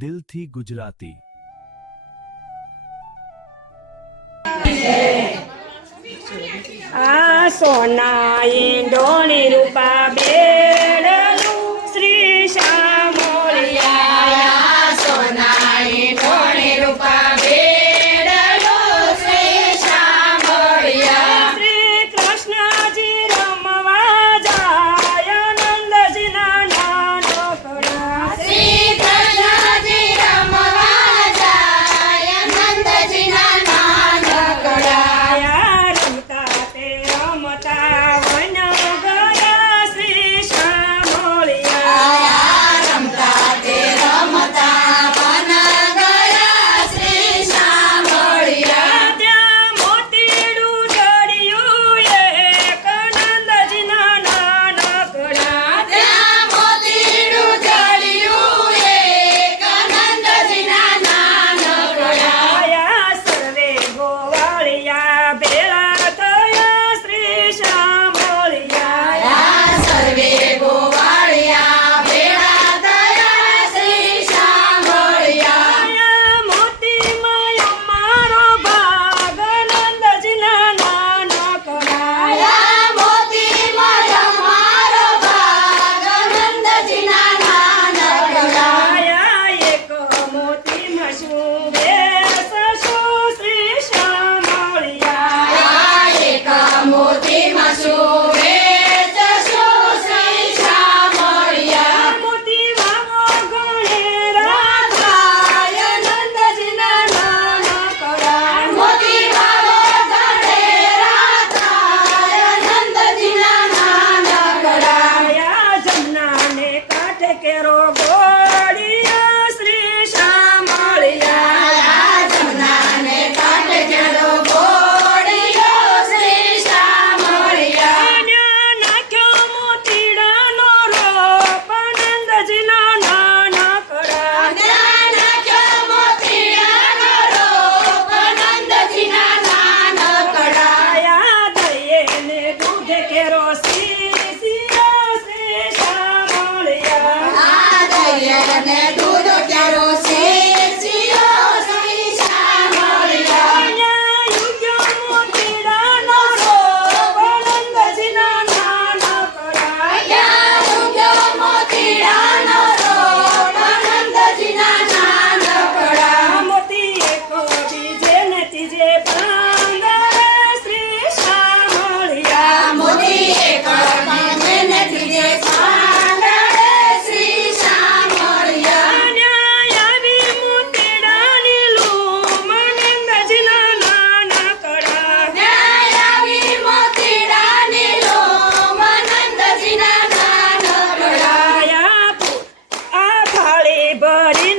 દિલથી ગુજરાતી। આ સોના ઈંડોણી રૂપા બેડલું શ્રી શામળિયા સોના ઈંડોણી રૂપા બેડલું શ્રી શામળિયા શ્રી કૃષ્ણજી રમવા જાય નંદજીના નાનકડા શ્રી કૃષ્ણજી રમવા જાય નંદજીના નાનકડા રમતા તે રમતા વન ગયા શ્રી શામળિયા રમતા તે રમતા વન ગયા શ્રી શામળિયા ત્યાં મોતીડું જડ્યું એક નંદજીના નાનકડા ત્યાં મોતીડું જડ્યું એક નંદજીના નાનકડા આયા સર્વે ગોવાળિયા ભેળા થયા શ્રી શામળિયા સર્વે ગોવાળિયા ભેળા થયા શ્રી શામળિયા આયા મોતીમાં અમારો ભાગ નંદજીના નાનકડા મોતીમાં અમારો ભાગ નંદજીના નાનકડા આયા એક મોતીમાં શું બેસશું શ્રી શામળિયા એક મોતીમાં શું વેચશું શ્રી શામળિયા મોતી વાવો ગણેરા થાય નંદજીના નાનકડા મોતી વાવો ગણેરા થાય નંદજીના નાનકડા આયા જમનાને કાંઠે કેરો ગોળિયા શ્રી શામળિયા જમનાને કાંઠે કેળો ગોળિયો શ્રી શામળિયા આન્યા નાખ્યો મોતીડાનો રોપ નંદજીના નાનકડા નાખ્યો મોતીડાનો રોપ નંદજીના નાનકડા આયા દઈએ ને દૂધ કેરો શીશિયા શ્રી શામળિયા દરિયાને દૂધ કેરો શીશિયો શ્રી શામળિયા આન્યા યુગ્યો મોતીડાનો રોપ નંદજીના નાનકડા ઉગ્યો મોતીડાનો રોપ નંદજીના નાનકડા મોતી એક બીજે ને ત્રીજે પાંગળે શ્રી શામળિયા મોતી એક બીજે ત્રીજે પાંગળે શ્રી શામળિયા આન્યા આવી મોતીડાની લૂમ નંદજીના નાનકડા આવી મોતીડાની લૂમ નંદજીના નાનકડા આ થાળી ભરી